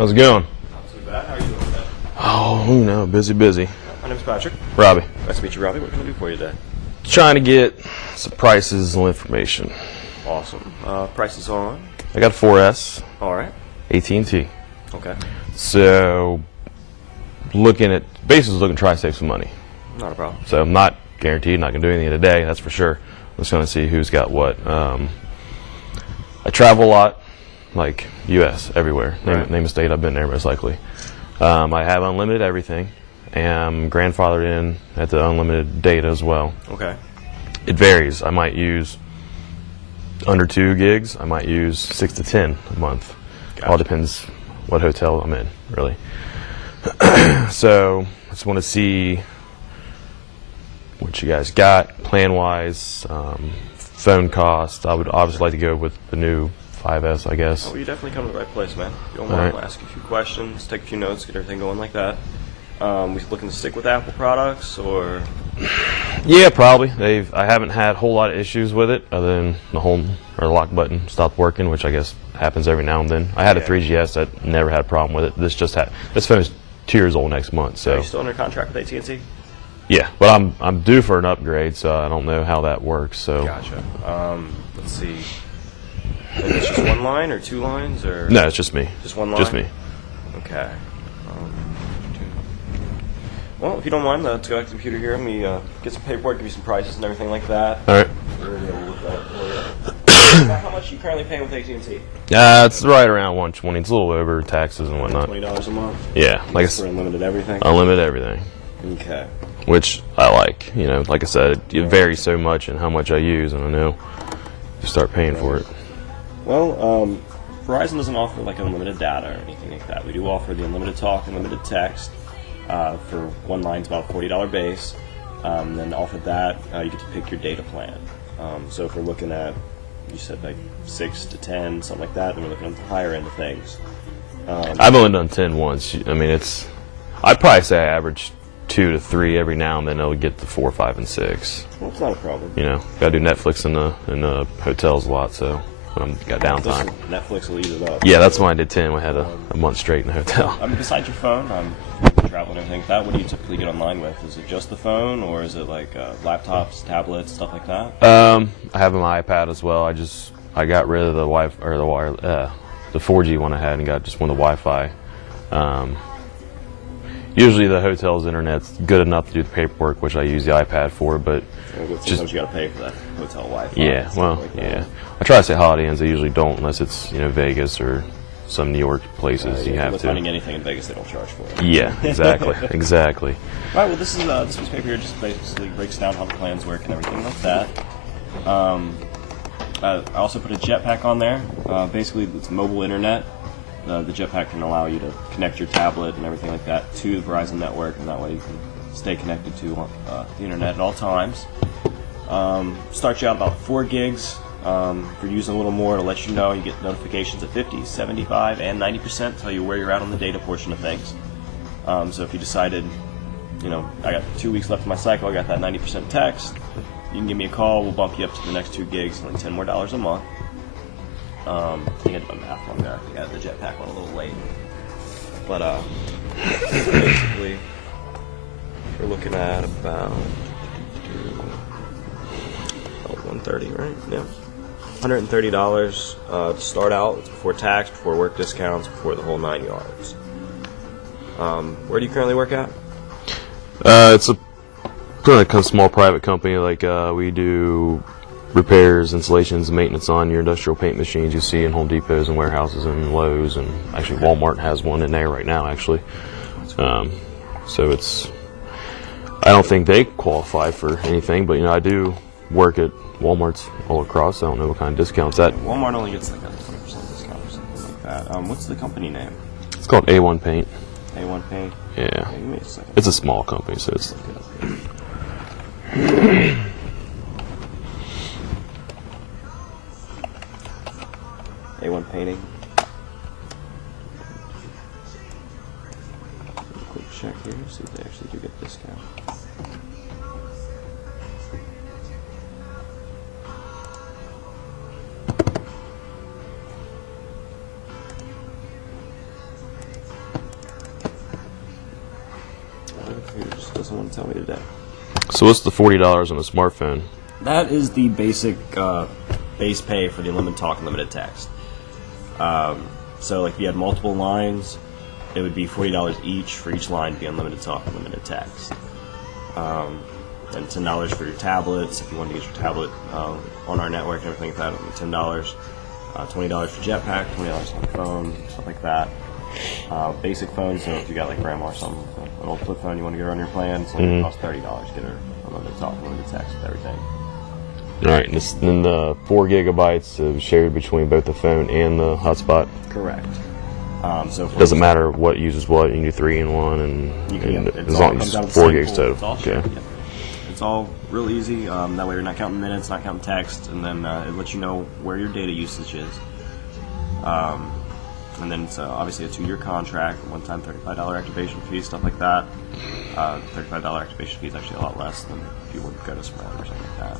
How's it going? Not too bad. How are you doing today? Oh, you know, busy. My name's Patrick. Robbie. Nice to meet you, Robbie. What can I do for you today? Trying to get some prices and information. Awesome. Prices on? I got a 4S, All right. AT&T. Okay. So, basically looking to try to save some money. Not a problem. So I'm not guaranteed, not going to do anything today, that's for sure. I'm just going to see who's got what. I travel a lot, like U.S., everywhere. Name a state, I've been there most likely. I have unlimited everything, and I'm grandfathered in at the unlimited data as well. Okay. It varies. I might use under 2 gigs. I might use 6 to 10 a month. Gotcha. All depends what hotel I'm in, really. So I just want to see what you guys got, plan-wise, phone cost. I would obviously like to go with the new 5S, I guess. Oh, you definitely come to the right place, man. You'll All right. want to ask you a few questions, take a few notes, get everything going like that. We looking to stick with Apple products, or? Yeah, probably. I haven't had a whole lot of issues with it, other than the home or the lock button stopped working, which I guess happens every now and then. I had a 3GS that never had a problem with it. This phone is 2 years old next month, Are so you still under contract with AT&T? yeah. But I'm due for an upgrade, so I don't know how that works. So Gotcha. Let's see. Maybe it's just one line or 2 lines, or? no, it's just me. Just one line? Just me. Okay. Well, if you don't mind, let's go back to the computer here. Let me get some paperwork, give you some prices and everything like that. All right. We're going to be able to look that up for you. How much are you currently paying with AT&T? It's right around 120. It's a little over taxes and whatnot. $20 a month? Yeah, like I For said, unlimited everything? unlimited everything, Okay. which I like. You know, like I said, it varies so much in how much I use, and I know you start paying for it. Well, Verizon doesn't offer like unlimited data or anything like that. We do offer the unlimited talk, unlimited text. For one line, it's about a $40 base. Then off of that, you get to pick your data plan. So if we're looking at, you said like 6 to 10, something like that, then we're looking at the higher end of things. I've only done 10 once. I mean, I'd probably say I average 2 to 3 every now and then. I'll get to 4, 5, and 6. Well, it's not a problem. You know, gotta do Netflix in the hotels a lot, so when I've got downtime. Netflix will eat it up. Yeah, that's why I did 10. I had a month straight in the hotel. I mean, besides your phone, travel and everything like that, what do you typically get online with? Is it just the phone, or is it like laptops, tablets, stuff like that? I have my iPad as well. I got rid of the the 4G one I had and got just one of the Wi-Fi. Usually the hotel's internet's good enough to do the paperwork, which I use the iPad for, but Sometimes you got to pay for that hotel Wi-Fi. yeah, and well, stuff like yeah. that. I try to say Holiday Inns. They usually don't unless it's Vegas or some New York places. You have With to. finding anything in Vegas, they don't charge for it. Yeah, exactly, exactly. All right, well, this week's paper here just basically breaks down how the plans work and everything like that. I also put a jetpack on there. Basically, it's mobile internet. The jetpack can allow you to connect your tablet and everything like that to the Verizon network, and that way you can stay connected to the internet at all times. Start you out about 4 gigs. If you're using a little more, to let you know, you get notifications at 50, 75, and 90%, tell you where you're at on the data portion of things. So if you decided, I got 2 weeks left of my cycle, I got that 90% text, you can give me a call, we'll bump you up to the next 2 gigs, only $10 more a month. I think I did my math wrong there. I think I had the jetpack one a little late. But basically, we're looking at about 130, right? Yeah. $130 to start out. It's before tax, before work discounts, before the whole 9 yards. Where do you currently work at? It's a kind of small private company. Like we do repairs, installations, and maintenance on your industrial paint machines you see in Home Depots and warehouses and Lowe's, and actually Walmart has one in there right now. Actually, so I don't think they qualify for anything, but I do work at Walmart's all across. I don't know what kind of discounts that. Walmart only gets like a 20% discount or something like that. What's the company name? It's called A1 Paint. A1 Paint? Yeah. Okay, give me a second. It's a small company, so it's. A1 Painting. Quick check here, see if they actually do get a discount. someone to tell me today. So what's the $40 on a smartphone? That is the basic base pay for the unlimited talk and limited text. So like if you had multiple lines, it would be $40 each for each line to be unlimited talk and limited text. And $10 for your tablets if you want to get your tablet on our network and everything like that. It would be $10. $20 for jetpack, $20 on the phone, stuff like that. Basic phone, so if you got like grandma or something, an old flip phone you want to get her on your plan, it's only cost $30 to get her unlimited talk, unlimited text, with everything. All right, and then the 4 gigabytes shared between both the phone and the hotspot. Correct. So for Doesn't matter what uses what. You can do 3 in 1, and, You can, and it's as all long comes as out of the 4 same gigs pool. total. It's all Okay. shared, yeah. It's all real easy. That way you're not counting minutes, not counting text, and then it lets you know where your data usage is. And then it's obviously a 2-year contract, one-time $35 activation fee, stuff like that. $35 activation fee is actually a lot less than if you would go to Sprint or something like that.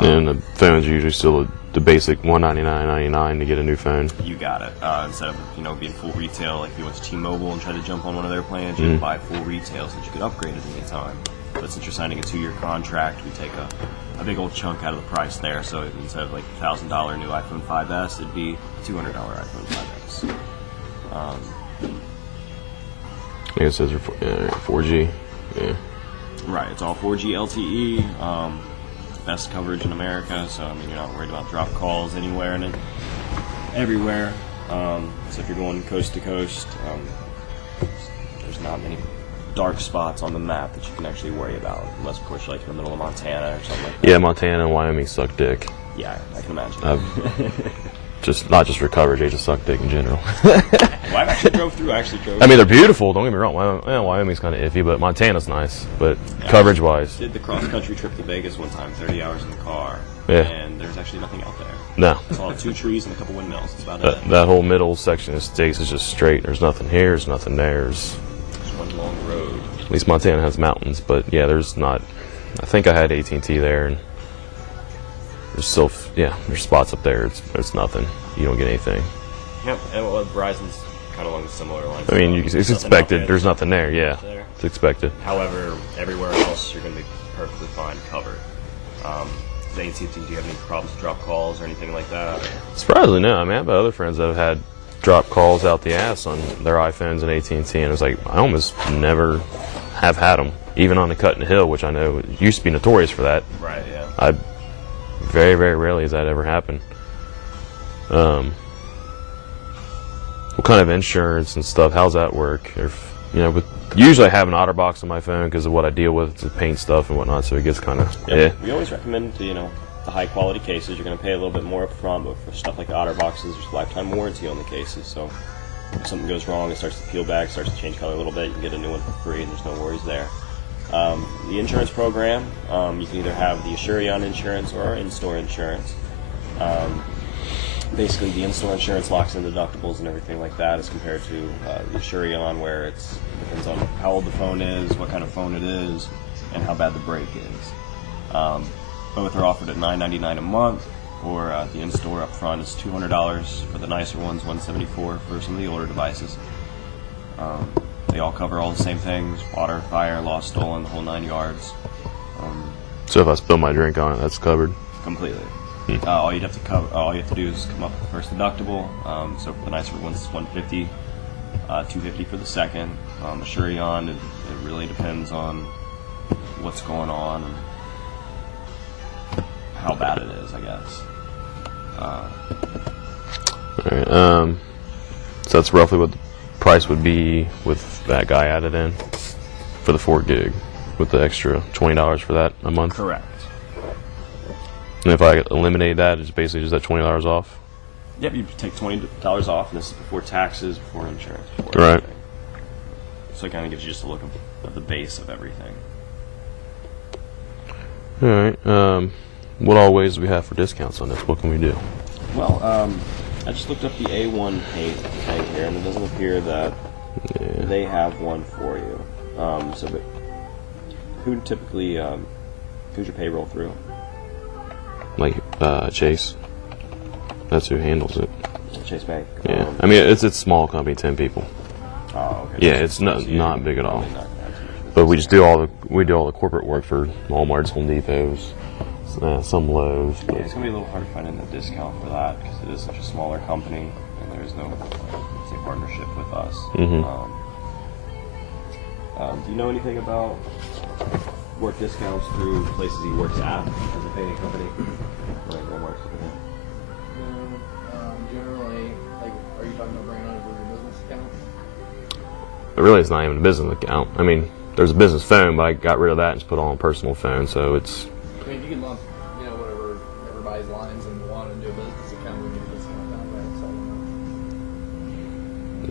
And the phone's usually still the basic $199.99 to get a new phone. You got it. Instead of being full retail, like if you went to T-Mobile and tried to jump on one of their plans, you could buy full retail so that you could upgrade at any time. But since you're signing a 2-year contract, we take a big old chunk out of the price there. So instead of like $1,000 new iPhone 5S, it'd be $200 iPhone 5S. I guess those are 4G. Yeah. Right. It's all 4G LTE. Best coverage in America. So I mean, you're not worried about drop calls anywhere and everywhere. So if you're going coast to coast, there's not many dark spots on the map that you can actually worry about, unless of course you're like in the middle of Montana or something like that. Yeah, Montana and Wyoming suck dick. Yeah, I can imagine. Not just for coverage, they just suck dick in general. Well, I actually drove through. I mean, they're beautiful. Don't get me wrong. Wyoming's kind of iffy, but Montana's nice. But coverage-wise, Did the cross-country trip to Vegas one time, 30 hours in the car, Yeah. and there's actually nothing out there. no. Saw 2 trees and a couple windmills. That's about it. That whole middle section of the states is just straight. There's nothing here. There's nothing there. Just one long road. At least Montana has mountains, but yeah, there's not. I think I had AT&T there, and there's still there's spots up there. It's nothing. You don't get anything. Yep, and well, Verizon's kind of along the similar lines. I mean, There's it's nothing out expected. there, There's nothing there. Yeah, there. it's expected. However, everywhere else you're going to be perfectly fine covered. AT&T, do you have any problems with drop calls or anything like that? Surprisingly, no. I mean, I have other friends that have had drop calls out the ass on their iPhones and AT&T, and it was like I almost never have had them, even on the Cut and Hill, which I know used to be notorious for that. Right. Yeah. I very, very rarely has that ever happened. What kind of insurance and stuff? How's that work? Usually I have an OtterBox on my phone because of what I deal with, to paint stuff and whatnot. So it gets kind of We always recommend the high quality cases. You're going to pay a little bit more up front, but for stuff like the OtterBoxes, there's lifetime warranty on the cases. So if something goes wrong, it starts to peel back, starts to change color a little bit, you can get a new one for free, and there's no worries there. The insurance program, you can either have the Assurion insurance or our in-store insurance. Basically, the in-store insurance locks in deductibles and everything like that, as compared to the Assurion, where it depends on how old the phone is, what kind of phone it is, and how bad the break is. Both are offered at $9.99 a month, or the in-store up front is $200 for the nicer ones, $174 for some of the older devices. They all cover all the same things: water, fire, lost, stolen, the whole 9 yards. So if I spill my drink on it, that's covered. Completely. All you have to do is come up with the first deductible. So for the nicer ones, it's $150, $250 for the second. Assurion, it really depends on what's going on and how bad it is, I guess. All right. So that's roughly what the price would be with that guy added in for the 4 gig, with the extra $20 for that a month. Correct. And if I eliminate that, it's basically just that $20 off. Yep, you take $20 off, and this is before taxes, before insurance, before Right. everything. So it kind of gives you just a look of the base of everything. All right. What all ways do we have for discounts on this? What can we do? Well, I just looked up the A1 Pay thing here, and it doesn't appear that they have one for you. But who typically, who's your payroll through? Like Chase. That's who handles it. Chase Bank. Yeah. I mean, it's a small company, 10 people. Oh, okay. Yeah, it's not big at all. Probably not gonna have too much of But we just do all the corporate work for Walmart's, Home Depots, some Lowe's. Yeah, it's gonna be a little hard to find a discount for that because it is such a smaller company and there is no say partnership with us. Do you know anything about work discounts through places he works at as a painting company? Like Walmart, stuff like that? Generally, like, are you talking about bringing on your business account? But really, it's not even a business account. I mean, there's a business phone, but I got rid of that and just put it on a personal phone. So it's. I mean, you can lump, whatever everybody's lines and want to do a business account, we can do a discount that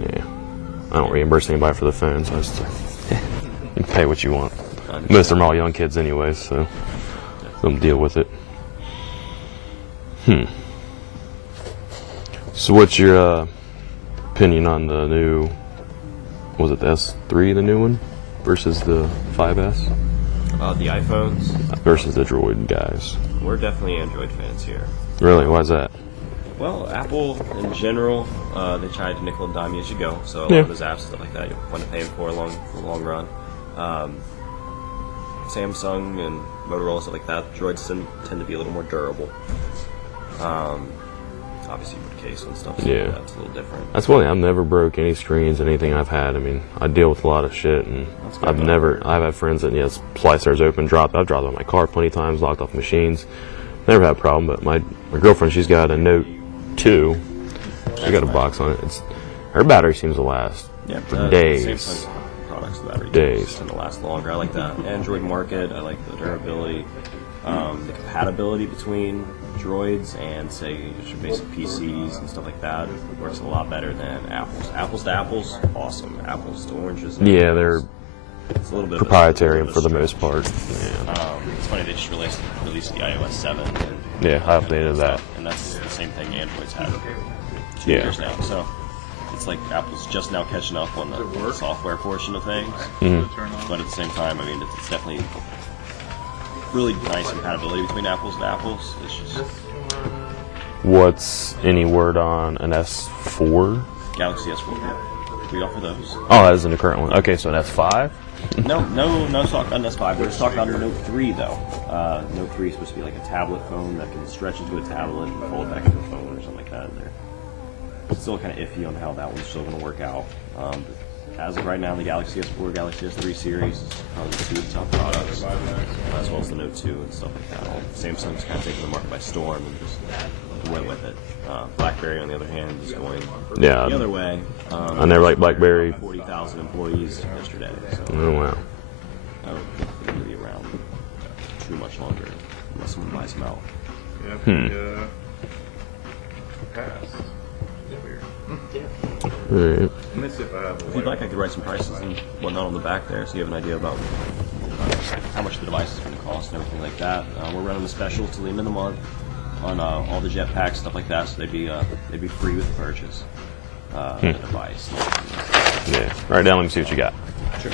way. So, Yeah, I don't reimburse anybody for the phones. I just you pay what you want. Most of them are all young kids anyway, so let them deal with it. So what's your opinion on the new, was it the S3, the new one, versus the 5S? The iPhones. Versus the Droid guys. We're definitely Android fans here. Really? Why's that? Well, Apple in general, they try to nickel and dime you as you go. So a lot Yeah. of those apps, stuff like that, you want to pay for the long run. Samsung and Motorola, stuff like that, Droids tend to be a little more durable. Obviously, with case and stuff, so Yeah. that's a little different. That's one thing. I've never broke any screens, anything I've had. I mean, I deal with a lot of shit, and That's good. I've had friends that, slice theirs open, I've dropped it on my car plenty of times, locked off machines. Never had a problem, but my girlfriend, she's got a Note 2. She got a box on it. Her battery seems to last for days. Samsung products, the battery Days. tend to last longer. I like the Android market. I like the durability, the compatibility between Droids and say your basic PCs and stuff like that works a lot better than Apple's. Apples to apples, awesome. Apples to oranges. Yeah, they're it's a little bit proprietary of a for the stretch. most part. Yeah, It's funny they just released the iOS 7. And, yeah, I updated that. and that's the same thing Android's had 2 Yeah. years now. So it's like Apple's just now catching up on the software portion of things. But at the same time, I mean, it's definitely really nice compatibility between apples and apples. It's just What's any word on an S4? Galaxy S4. We offer those. Oh, that isn't the current one. Okay, so an S5? No stock on S5. We're stocked on Note 3 though. Note 3 is supposed to be like a tablet phone that can stretch into a tablet and fold back into a phone or something like that. They're still kind of iffy on how that one's still going to work out. But as of right now, the Galaxy S4, Galaxy S3 series is probably the two of the top products, as well as the Note 2 and stuff like that. Samsung's kind of taking the market by storm and just went with it. BlackBerry, on the other hand, is going the other way. I never liked BlackBerry. 40,000 employees yesterday, so Oh, wow. I don't think they're going to be around too much longer unless someone buys them out. Pass. Alright. Let me see if I have If you'd like, I could write some prices and whatnot on the back there, so you have an idea about how much the device is going to cost and everything like that. We're running a special till the end of the month on all the jetpacks, stuff like that, so they'd be free with the purchase. The device. Yeah. Write down, let me see what you got. Sure.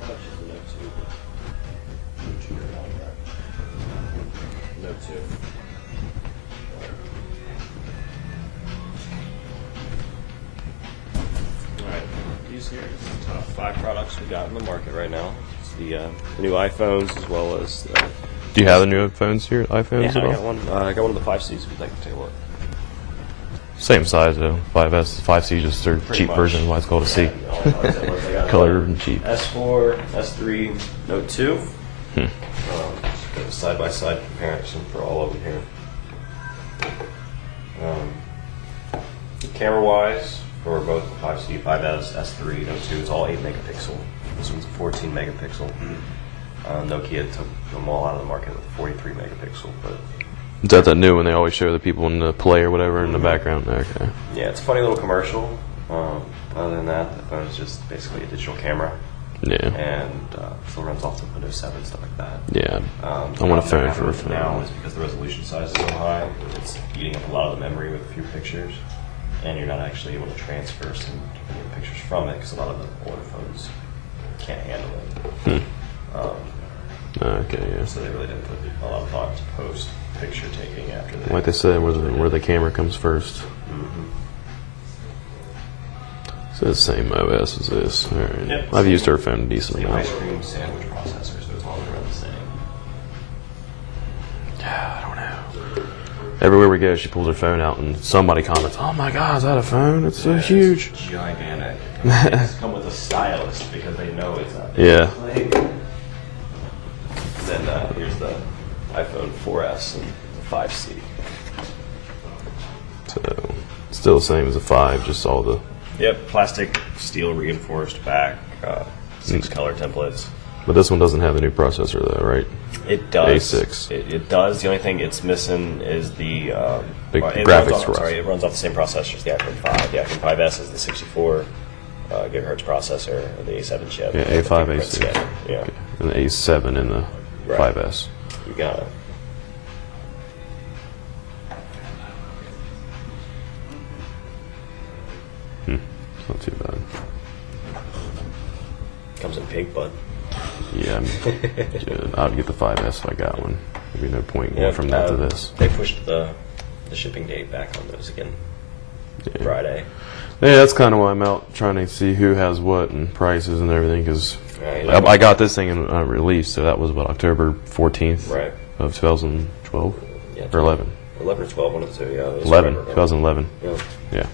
How much is the Note 2? Note 2. Alright, these here are the top 5 products we got in the market right now. It's the new iPhones as well as Do you have the new phones here, iPhones yeah, at I all? got one. I got one of the 5Cs if you'd like to take a look. Same size though. 5S, 5C, just their cheap much. version. Why it's called a C. I got Color and cheap. S4, S3, Note 2. Just go side-by-side comparison for all of them here. Camera-wise, for both the 5C, 5S, S3, Note 2, it's all 8 megapixel. This one's 14 megapixel. Nokia took them all out of the market with 43 megapixel, but Is that new one they always show the people in the play or whatever in the background? Okay. Yeah, it's a funny little commercial. Other than that, the phone is just basically a digital camera, Yeah. and still runs off to Windows 7, stuff like that. Yeah. I want a phone for a phone. Now is because the resolution size is so high, it's eating up a lot of the memory with a few pictures, and you're not actually able to transfer some pictures from it because a lot of the older phones can't handle it. Okay. Yeah. So they really didn't put a lot of thought to post picture taking after they. Like they said, where the camera comes first. So the same OS as this. All right. Yep. I've used her phone a decent Same amount. ice cream sandwich processor, so it's all around the same. I don't know. Everywhere we go, she pulls her phone out, and somebody comments, "Oh my God, is that a phone? It's so huge." It's gigantic. It's come with a stylus because they know it's not there. Yeah. Then here's the iPhone 4S and 5C. So still the same as a 5, just all the. Yep, plastic, steel reinforced back, 6 color templates. But this one doesn't have the new processor though, right? It does. A6. It does. The only thing it's missing is the Big it graphics runs off, processor. sorry, it runs off the same processor as the iPhone 5. The iPhone 5S is the 64 gigahertz processor, and the A7 chip. Yeah, and the A5, fingerprint A6. scanner. Yeah, And the A7 in the Right. 5S. you got it. It's not too bad. Comes in pink, but Yeah, I would get the 5S if I got one. There'd be no point going from that to this. They pushed the shipping date back on those again. Friday. Yeah, that's kind of why I'm out trying to see who has what and prices and everything, because Right. I got this thing in release, so that was about October 14th Right. of 2012 Yeah, or 11. 11 or 12, one of the two. Yeah, it was 11, forever ago. 2011. Yeah. Yeah.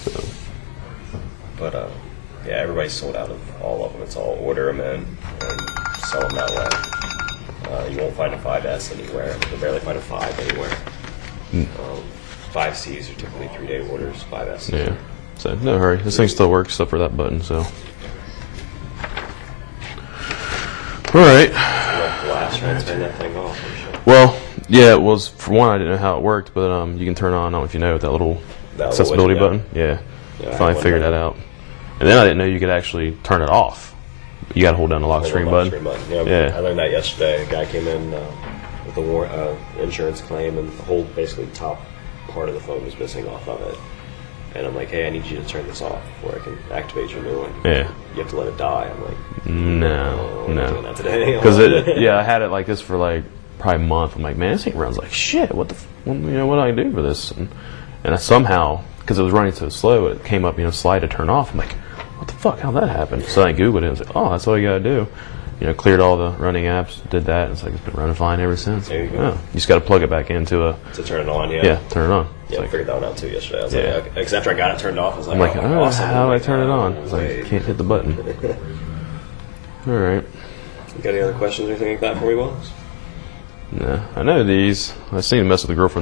So, But yeah, everybody's sold out of all of them. It's all order them in and sell them that way. You won't find a 5S anywhere. You'll barely find a 5 anywhere. 5Cs are typically 3-day orders. 5S. yeah. So, no hurry. This thing still works except for that button, so. All right. Blast trying to turn that thing off. I'm sure. Well, yeah, it was, for one, I didn't know how it worked, but you can turn on, I don't know if you know, that little That little accessibility window. button. Yeah. Yeah, I Finally had figured one that out. And then I didn't know you could actually turn it off. You got to hold down the lock screen Lock button. Yeah, Yeah. I learned that yesterday. A guy came in with a insurance claim, and the whole basically top part of the phone was missing off of it. And I'm like, hey, I need you to turn this off before I can activate your new one. Yeah. You have to let it die. I'm like, No, I'm not doing no. that today. Because yeah, I had it like this for like probably a month. I'm like, man, this thing runs like shit. What what do I do for this? And I somehow, because it was running so slow, it came up, slide to turn off. I'm like, what the fuck? How'd that happen? So I Googled it. I was like, oh, that's all you gotta do. Cleared all the running apps, did that. It's like it's been running fine ever since. There you go. Yeah. You just got to plug it back into a to turn it on, yeah. yeah, turn it on. It's Yeah, I like, figured that one out too yesterday. I was Yeah. like, because after I got it turned off, I was like, I'm like, oh, awesome. how do I Like, turn it on? It's like, wait. can't hit the button. All right. You got any other questions or anything like that for me, Wallace? Nah, I know these. I seen him mess with the girlfriend's